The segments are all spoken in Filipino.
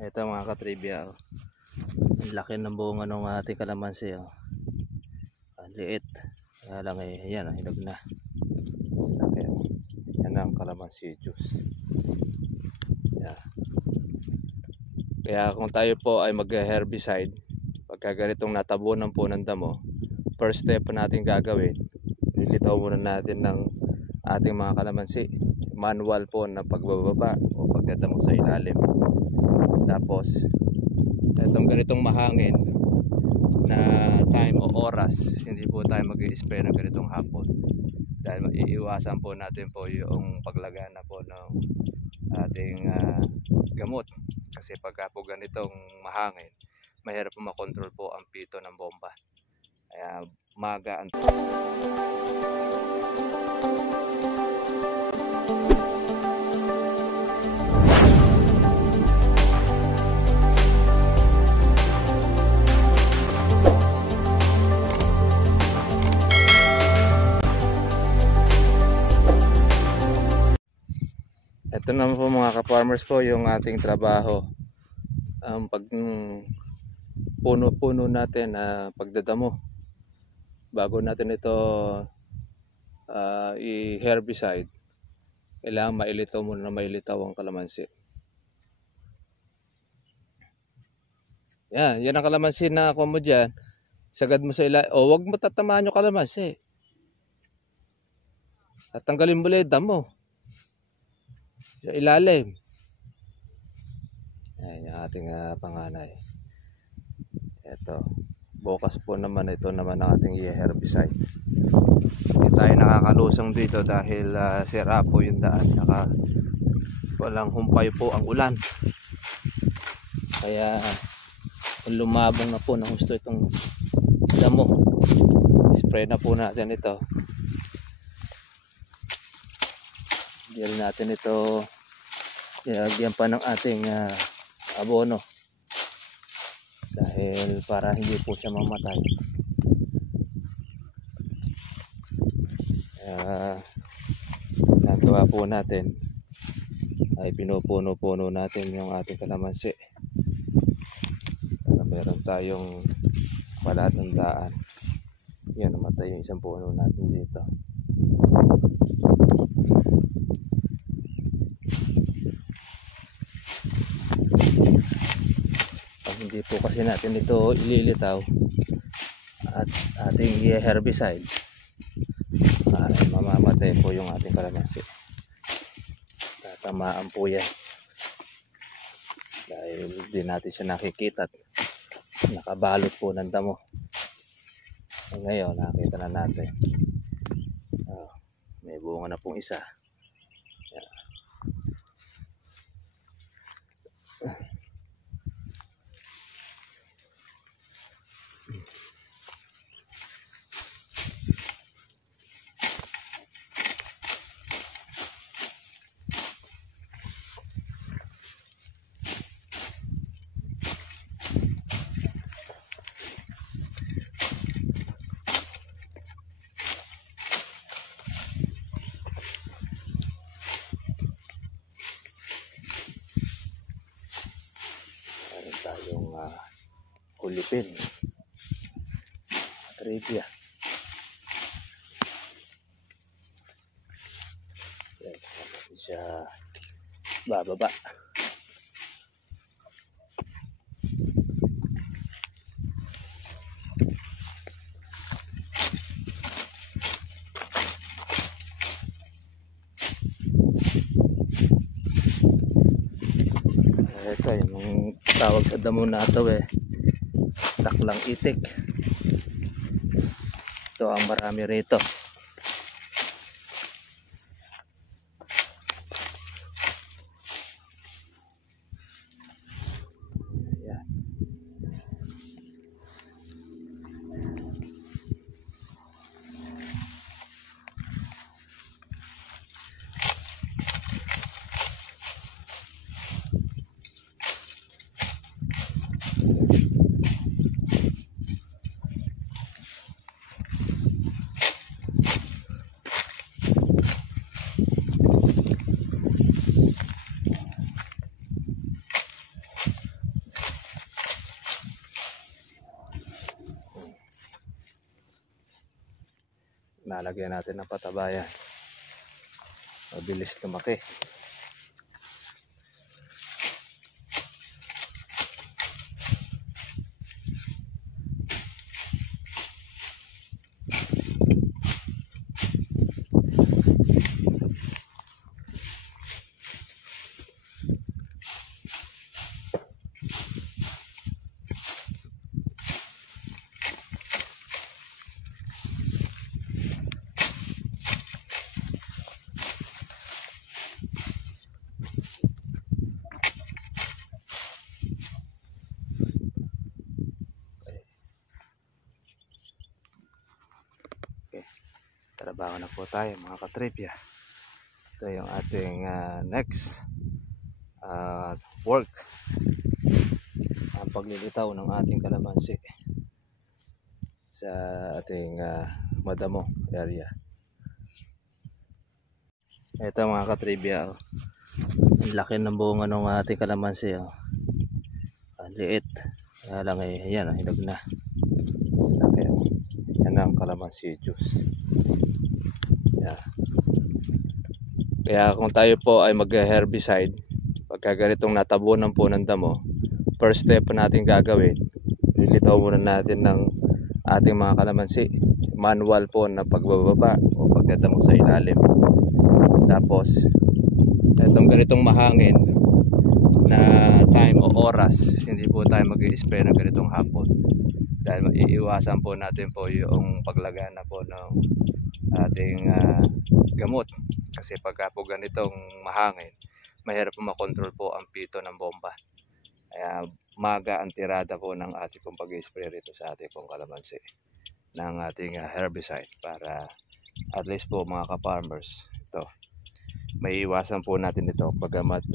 Ito mga katribya, oh. Ang laki ng bunga ng ating kalamansi, oh. Ang liit. Kaya lang yan, hinog na. Laki, oh. Yan ang kalamansi juice. Yan. Kaya kung tayo po ay mag-herbicide, pagka ganitong natabunan po ng damo, first step natin gagawin, lilitaw muna natin ng ating mga kalamansi. Manual po na pagbababa o pagdadamo sa ilalim. Tapos itong ganitong mahangin na time o oras, hindi po tayo mag-i-spray ng ganitong hapon dahil maiiwasan po natin po yung paglagana po ng ating gamot, kasi pagka po ganitong mahangin, mahirap po makontrol po ang pito ng bomba. Kaya magaan. Ito naman po mga ka-farmers po yung ating trabaho. Pag puno-puno natin pagdadamo, bago natin ito i-herbicide, kailangan mailitaw muna na mailitaw ang kalamansi. Yan ang kalamansi na ako mo dyan. Sagad mo sa ilalim. O wag mo tatamaan yung kalamansi. At tanggalin mo lang yung damo sa ilalim. Ayan yung ating panganay. Ito. Bukas po naman ito naman ang ating i-herbicide. Hindi tayo nakakalusong dito dahil sira po yung daan. Saka walang humpay po ang ulan. Kaya lumabong na po ng gusto itong damo. Spray na po natin ito. Hindi natin ito ilagyan pa ng ating abono dahil para hindi po siya mamatay. Nagawa po natin ay pinupuno-puno natin yung ating kalamansi para meron tayong palatandaan. Yan, namatay yung isang puno natin dito. Hindi po kasi natin ito ililitaw at ating i-herbicide, mamamatay po yung ating kalamansi. Tatamaan po yan dahil hindi natin siya nakikita at nakabalot po ng damo. Ngayon nakita na natin, may bunga na pong isa. Tayong kulipin trivia. Yes, natin siya bababa. Ito yung tawag sa damo na ito taklang itik. Ito ang marami rito. Ayan. Nalagyan natin ng patabayan. Mabilis lumaki. Trabaho na po tayo mga katripya. Ito yung ating next work, ang paglilitaw ng ating kalamansi sa ating madamo area. Ito mga katripya, ang laki ng bunga ng ating kalamansi. Ang liit, kaya lang yan, hinog na. Laki. Yan ang kalamansi juice. Kaya kung tayo po ay mag-herbicide, pagka ganitong natabunan po ng damo, first step natin gagawin, lilitaw muna natin ng ating mga kalamansi. Manual po na pagbababa o pagdadamo sa ilalim. Tapos, itong ganitong mahangin na time o oras, hindi po tayo mag-i-spray ng ganitong hapon. Dahil maiiwasan po natin po yung paglagana po ng ating gamot. Kasi pagka po ganitong mahangin, mahirap po makontrol po ang pito ng bomba. Kaya maga ang tirada po ng ating pong pag-spray rito sa ating pong kalamansi ng ating herbicide, para at least po mga ka-farmers, ito, may iwasan po natin ito. Pagamat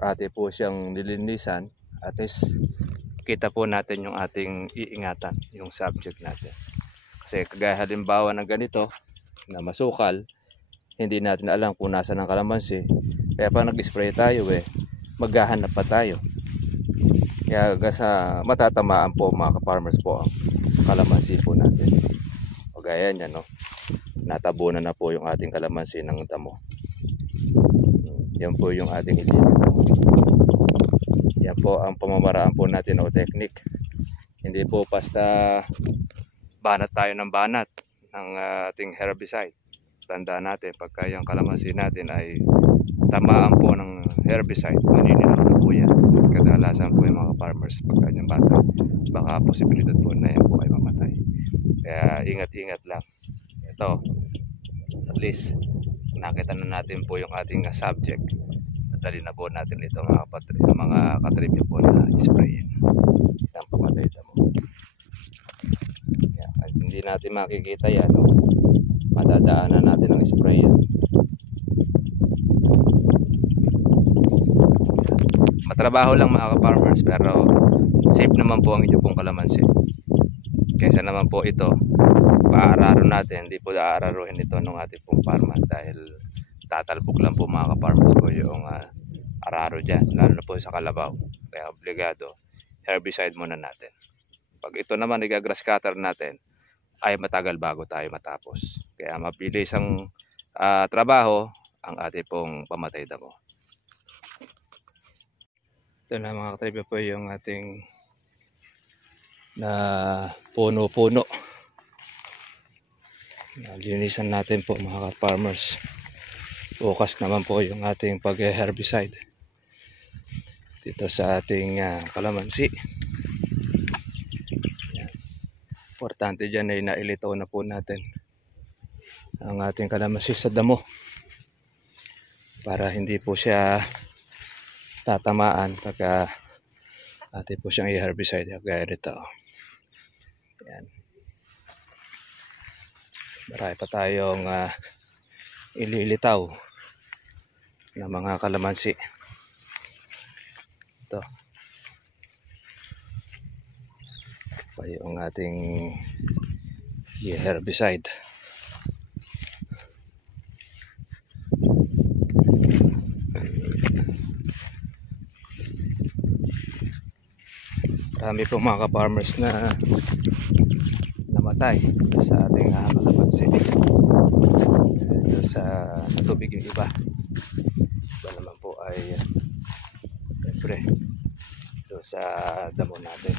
ating po siyang nilinisan, at least kita po natin yung ating iingatan, yung subject natin. Kasi kagaya halimbawa ng ganito na masukal, hindi natin alam kung nasa ng kalamansi. Kaya pag nag-spray tayo, maghahanap pa tayo. Kaya sa matatamaan po mga ka-farmers po ang kalamansi po natin. O gaya niyan, no? Natabunan na po yung ating kalamansi ng damo. Yan po yung ating ililitaw. Yan po ang pamamaraan po natin o technique. Hindi po basta banat tayo ng banat ng ating herbicide. Tandaan natin, pagka yung kalamansi natin ay tamaan po ng herbicide, maninilaw na po yan. Kadalasan po yung mga farmers pagka yung bata, baka posibilidad po na yan po ay mamatay. Kaya ingat-ingat lang. Ito, at least nakita na natin po yung ating subject. Dali na po natin ito mga katribya po na spray. Isang pamatay ito mo. Hindi natin makikita yan, no? Madadaanan natin ang spray yan. Matrabaho lang mga ka-farmers, pero safe naman po ang inyong pong kalamansi. Kaysa naman po ito paararo natin, hindi po aararuhin ito ng ating pong farmer, dahil tatalbok lang po mga ka-farmers po yung araro dyan, lalo na po sa kalabaw. Kaya obligado herbicide muna natin. Pag ito naman i-grass cutter natin, ay matagal bago tayo matapos. Kaya mabilis ang trabaho ang ating pong pamatay damo. Ito na mga katribya po yung ating na puno-puno. Linisan natin po mga farmers. Bukas naman po yung ating pag-herbicide dito sa ating kalamansi. Importante dyan ay nailitaw na po natin ang ating kalamansi sa damo para hindi po siya tatamaan pagka atin po siyang i-herbicide gaya nito. Yan. Marami pa tayong ililitaw na mga kalamansi. Ito pa yung ating herbicide. Marami po mga ka-farmers na namatay patay sa ating kalamansi. Ito sa tubig yung iba. Iba naman po ay siyempre ito sa damo natin.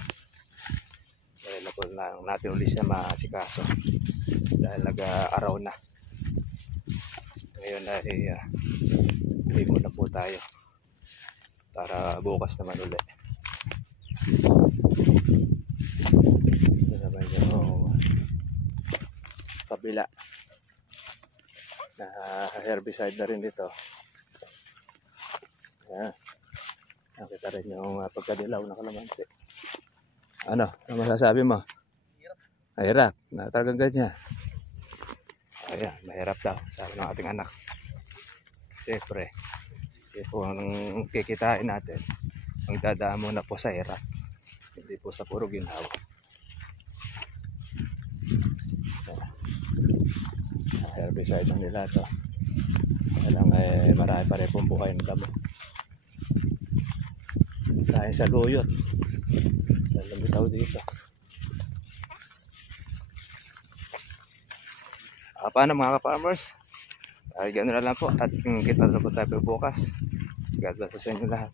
Available na natin ulit siya maasikaso dahil nag-araw na. Ngayon ay hindi muna po tayo para bukas naman ulit. Ito naman yung kabila na herbicide na rin dito. Ayan. Nakita rin yung pagkadilaw ng kalamansi. Ano masasabi mo? Mahirap. Talagang ganyan. Ayan, mahirap daw. Sabi ng ating anak. Siyempre, ito po ang kikitain natin. Ang dadaan muna po sa hirap. Hindi po sa puro ginhawa. Herbicide na nila ito. Kailang marami pa rin pong buhay ng damo. Dahil sa luyot. Lamitaw dito. Paano mga ka-farmers? Ay gano'n na lang po at kita na po tayo bukas. God bless sa inyo lahat.